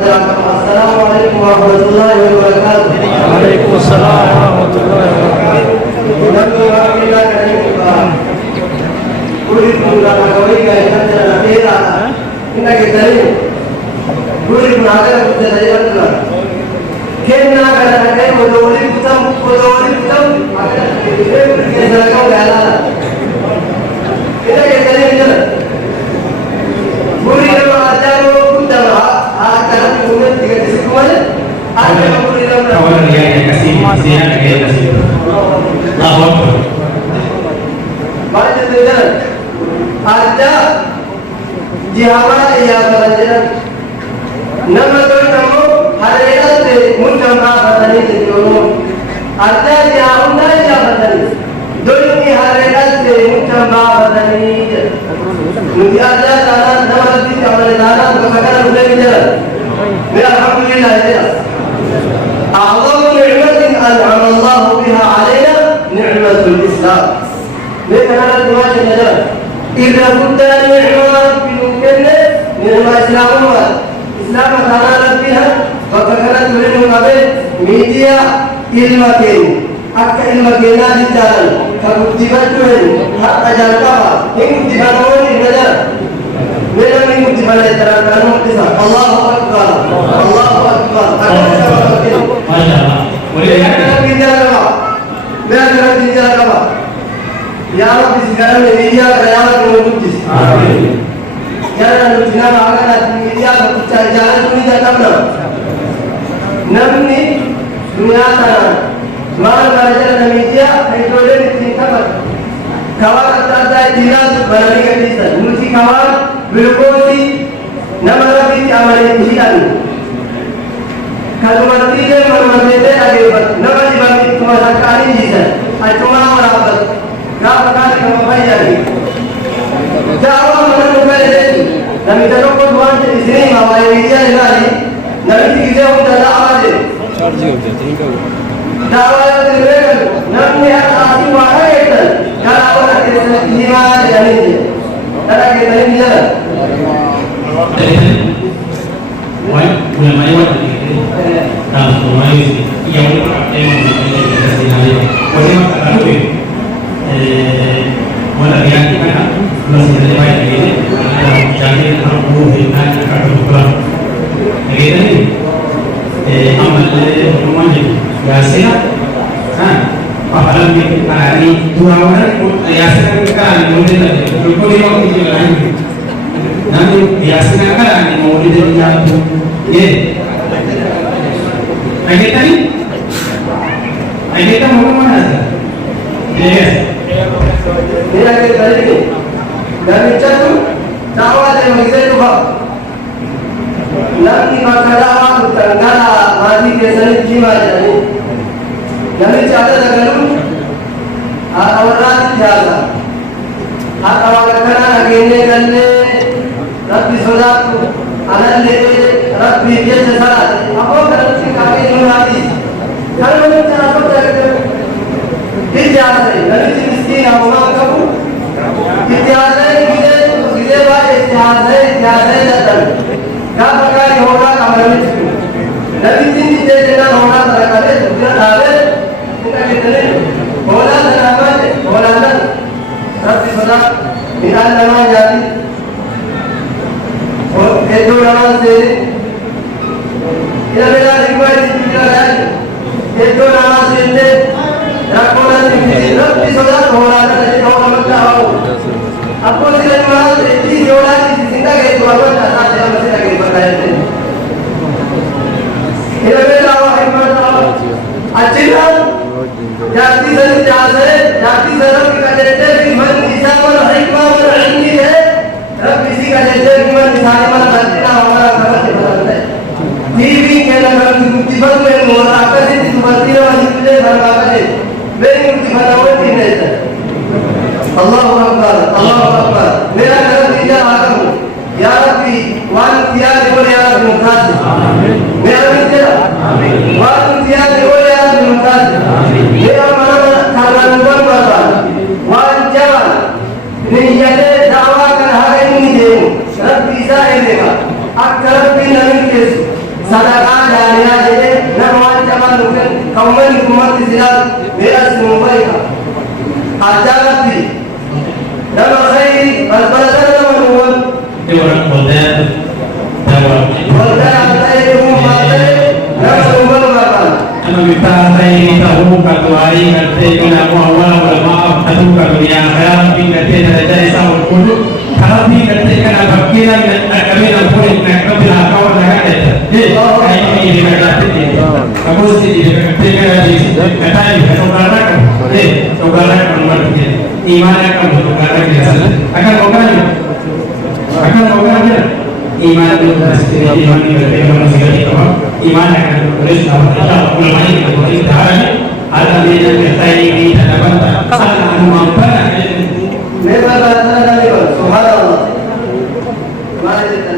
Assalamualaikum warahmatullahi wabarakatuh. Waalaikumsalam warahmatullahi wabarakatuh. Kawan yang kasih siapa yang kasih lapor Baca tulisan ada jiwa yang belajar nama kamu hari ini mungkin apa tadi itu ada jiwa yang belajar dunia hari ini mungkin apa tadi mungkin ada nama di kamar tanah berkaitan dengan alhamdulillah ya أعظم نعمة أنعم الله بها علينا نعمة الإسلام. لكن هذا الدواء النجاة إذا كنت نعمة بمكنة نعمة إسلامها إسلام كان فيها وكانت تريد قبل ميديا المكين أكا المكين هذه الجال فكتبت تريد حتى جالبها إن كتبت نور النجاة من كتبت الإتراك الله أكبر الله أكبر Ya Rabbi sekarang media karyawan mengutus. Amin. Jangan lupa akan media berbicara jalan dunia tanah. Namni dunia tanah. Mana belajar media hidrogen tingkat. Kawan terada jelas berani kita. Nusi kawan berkosi nama Rabbi amal hidan. Kalau mati dia mati akibat. Nama dibagi cuma sekali saja. Cuma merapat. Kau kali kamu bayar. Jawab mana mungkin itu. Nabi terus berdoa di sini mawai media ini. Nabi kita untuk dakwah ini. Dakwah itu mereka. Nabi yang asli wahai itu. Kalau orang kita iman yang ini. Kalau kita ini jalan. Ulama yang dalam semua ini yang wala yang kita masih ada banyak ini jadi aku dengan kata bukan ini amal rumahnya biasa kan apalagi kita hari dua orang biasa kan mungkin ada berikut lima kali lagi nanti biasa kan mau jadi jatuh ye Aida mau mana yes Dia dari ini. Dari jatuh, dakwah yang begitu bang. Nanti maka dakwah tenggara mati kesan jiwa jadi. Nanti cara dagalu, atau nanti jasa, atau kerana agene galle, Rabbi solat, anak lele, Rabbi biasa salat. Apa kerana si kaki nurati? Kalau kita apa terjadi? Istiadat, dari miskin awam kamu. Istiadat kita baca istiadat datang. Kau pakai orang kamar itu. Dari sini kita jangan orang terkait sudah ada. Kita kita orang terkait orang dan Rabbi sudah tidak nama jadi. Oh, itu nama sih. Ia bela ribuan tidak ada. Itu nama sih. Rakyat ini Rabbi sudah orang dari orang tahu. Aku tidak mahu jadi orang di sini tak itu apa tak saya masih lagi berkaya ini. Ia bela wahai Allah. Ajiran jadi saya kita jadi iman Islam dan hikmah dan ilmu है. Rabbi si का jadi iman Islam dan hikmah हमारा समझ बदलता है. TV के लगा मुसीबत में मोरा का से मुसीबत वाली चीजें भरवा कर मेरी मुसीबत नहीं रहता अल्लाहु अकबर मेरा घर दीजा आदम या रब्बी वान किया देवल या रब्बी मुमताज मेरा दीजा वान किया देवल या रब्बी मुमताज मेरा मन खाना नुबन बाबा वान जवान नियते दावा कर हारे नहीं दे रब्बी सा है देगा अकरब भी नहीं case sadaqah jariah jadi nama zaman mungkin kauman umat Islam beras mereka ajalati nama khairi balbalan nama nuan itu orang bodoh jawab balbalan ada umat nama nuan balbalan Ama kita saya tahu katuari kata kita awal ulama tahu katu yang saya kata dari sama kudu tapi kata kita berkira kami nak boleh nak bila kau nak ada ini kata itu kamu sih kata kata ini saudara nomor iman akan saudara kita akan orang iman itu pasti iman itu iman akan terus Allah ulama itu beritahu ada beda kata ini ada bantah ada mampan Subhanallah. Mari kita